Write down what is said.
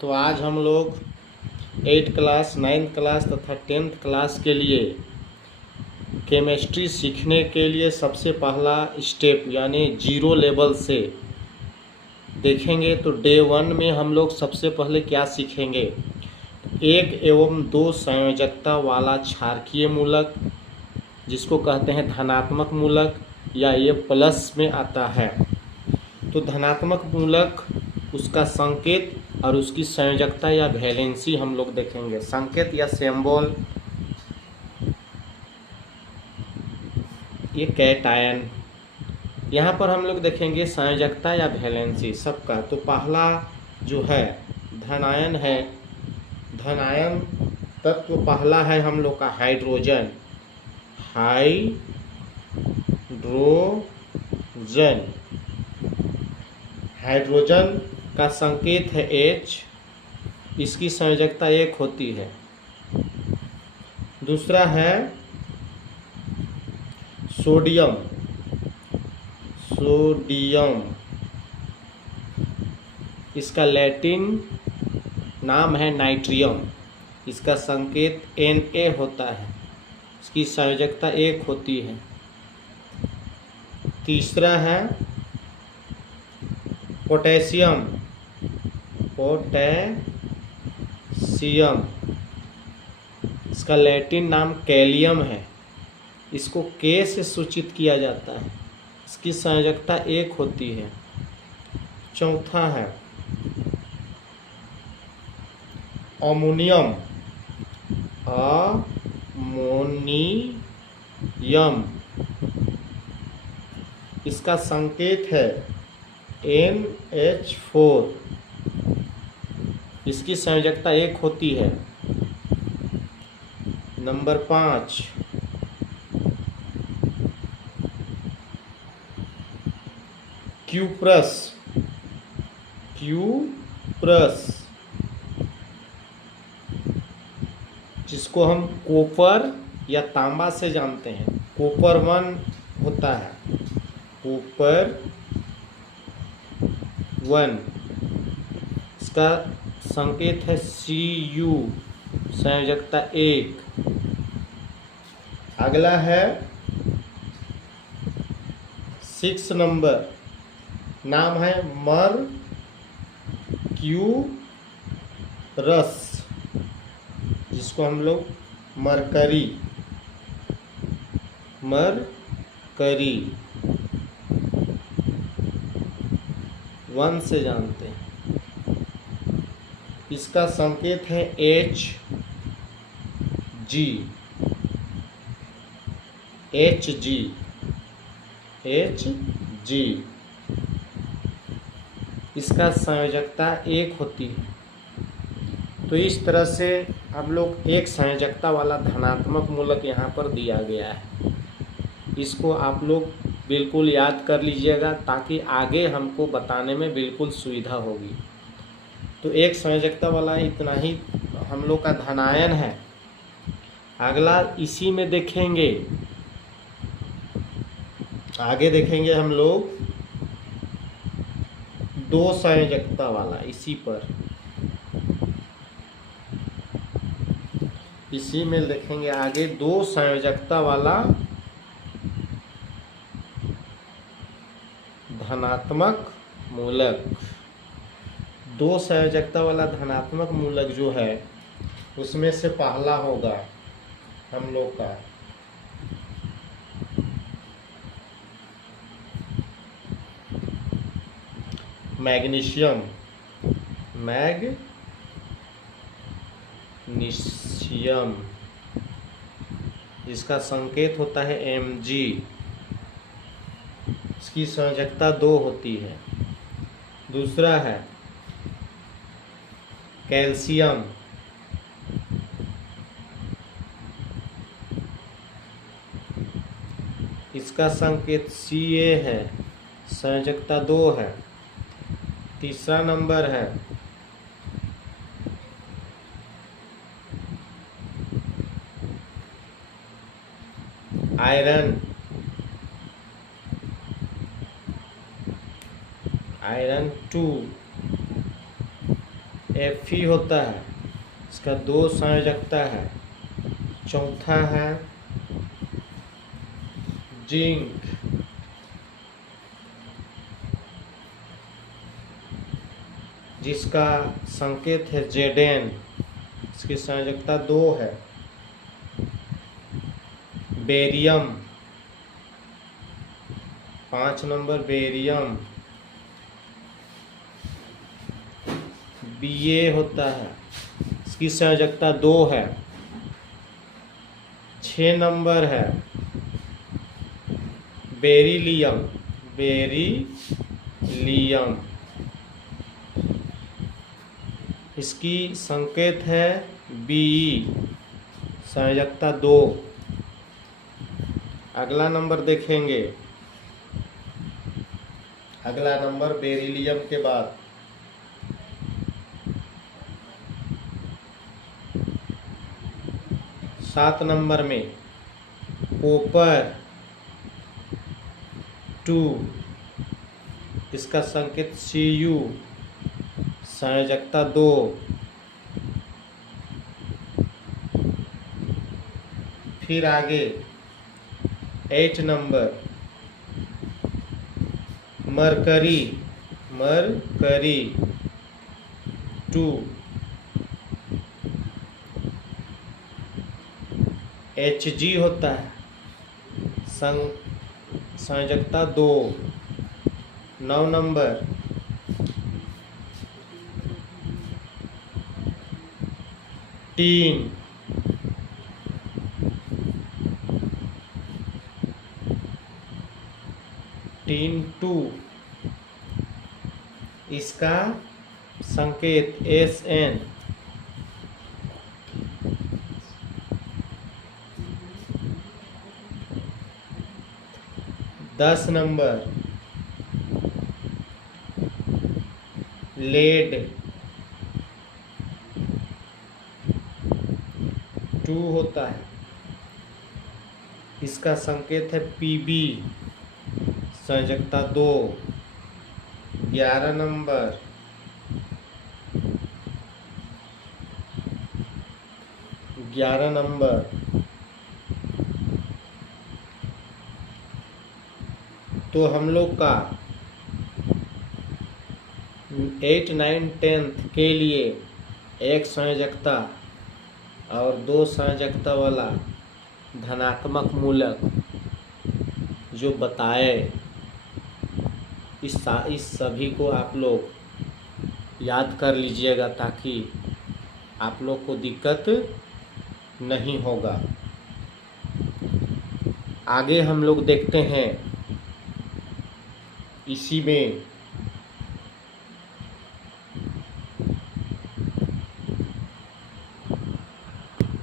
तो आज हम लोग 8 क्लास 9th क्लास तथा 10th क्लास के लिए केमिस्ट्री सीखने के लिए सबसे पहला स्टेप यानी जीरो लेवल से देखेंगे। तो डे 1 में हम लोग सबसे पहले क्या सीखेंगे, एक एवं दो संयोजकता वाला क्षारकीय मूलक जिसको कहते हैं धनात्मक मूलक, या ये प्लस में आता है। तो धनात्मक मूलक, उसका संकेत और उसकी संयोजकता या वैलेंसी हम लोग देखेंगे। संकेत या सिंबल, ये कैटायन। यहाँ पर हम लोग देखेंगे संयोजकता या वैलेंसी सबका। तो पहला जो है धनायन है, धनायन तत्व पहला है हम लोग का हाइड्रोजन। हाइड्रोजन, हाइड्रोजन का संकेत है H, इसकी संयोजकता 1 होती है। दूसरा है सोडियम, सोडियम इसका लैटिन नाम है नाइट्रियम, इसका संकेत Na होता है, इसकी संयोजकता 1 होती है। तीसरा है पोटेशियम, पोटेशियम इसका लैटिन नाम कैलियम है, इसको K से सूचित किया जाता है, इसकी संयोजकता 1 होती है। चौथा है अमोनियम, अमोनियम इसका संकेत है NH4, इसकी संयोजकता 1 होती है। नंबर 5 क्यूप्रस, क्यूप्रस जिसको हम कॉपर या तांबा से जानते हैं। कॉपर 1 होता है, कॉपर 1 इसका संकेत है Cu, संयोजकता 1। अगला है 6 नंबर, नाम है मरक्यूरस जिसको हम लोग मरकरी, मरकरी 1 से जानते हैं, इसका संकेत है Hg, Hg, Hg इसका संयोजकता 1 होती है। तो इस तरह से हम लोग एक संयोजकता वाला धनात्मक मूलक यहाँ पर दिया गया है, इसको आप लोग बिल्कुल याद कर लीजिएगा ताकि आगे हमको बताने में बिल्कुल सुविधा होगी। तो एक संयोजकता वाला इतना ही हम लोग का धनायन है। अगला इसी में देखेंगे, आगे देखेंगे हम लोग दो संयोजकता वाला, इसी पर इसी में देखेंगे आगे दो संयोजकता वाला धनात्मक मूलक। दो संयोजकता वाला धनात्मक मूलक जो है उसमें से पहला होगा हम लोग का मैग्नीशियम, मैग्नीशियम इसका संकेत होता है Mg, इसकी संयोजकता 2 होती है। दूसरा है कैल्शियम, इसका संकेत Ca है, संयोजकता 2 है। तीसरा नंबर है आयरन, आयरन 2 Fe होता है, इसका 2 संयोजकता है। चौथा है जिंक, जिसका संकेत है Zn, इसकी संयोजकता 2 है। बेरियम, 5 नंबर बेरियम, Ba होता है, इसकी संयोजकता 2 है। 6 नंबर है बेरिलियम, बेरिलियम, इसकी संकेत है Be, संयोजकता 2। अगला नंबर देखेंगे, अगला नंबर बेरिलियम के बाद 7 नंबर में कॉपर 2, इसका संकेत Cu, संयोजकता 2। फिर आगे 8 नंबर मरकरी, मरकरी 2, Hg होता है, संयोजकता 2। 9 नंबर टीन, टीन 2, इसका संकेत Sn। 10 नंबर लेड 2 होता है, इसका संकेत है Pb, संयोजकता 2। 11 नंबर तो हम लोग का 8, 9, 10 के लिए एक संयोजकता और 2 संयोजकता वाला धनात्मक मूलक जो बताए, इस सभी को आप लोग याद कर लीजिएगा ताकि आप लोग को दिक्कत नहीं होगा। आगे हम लोग देखते हैं इसी में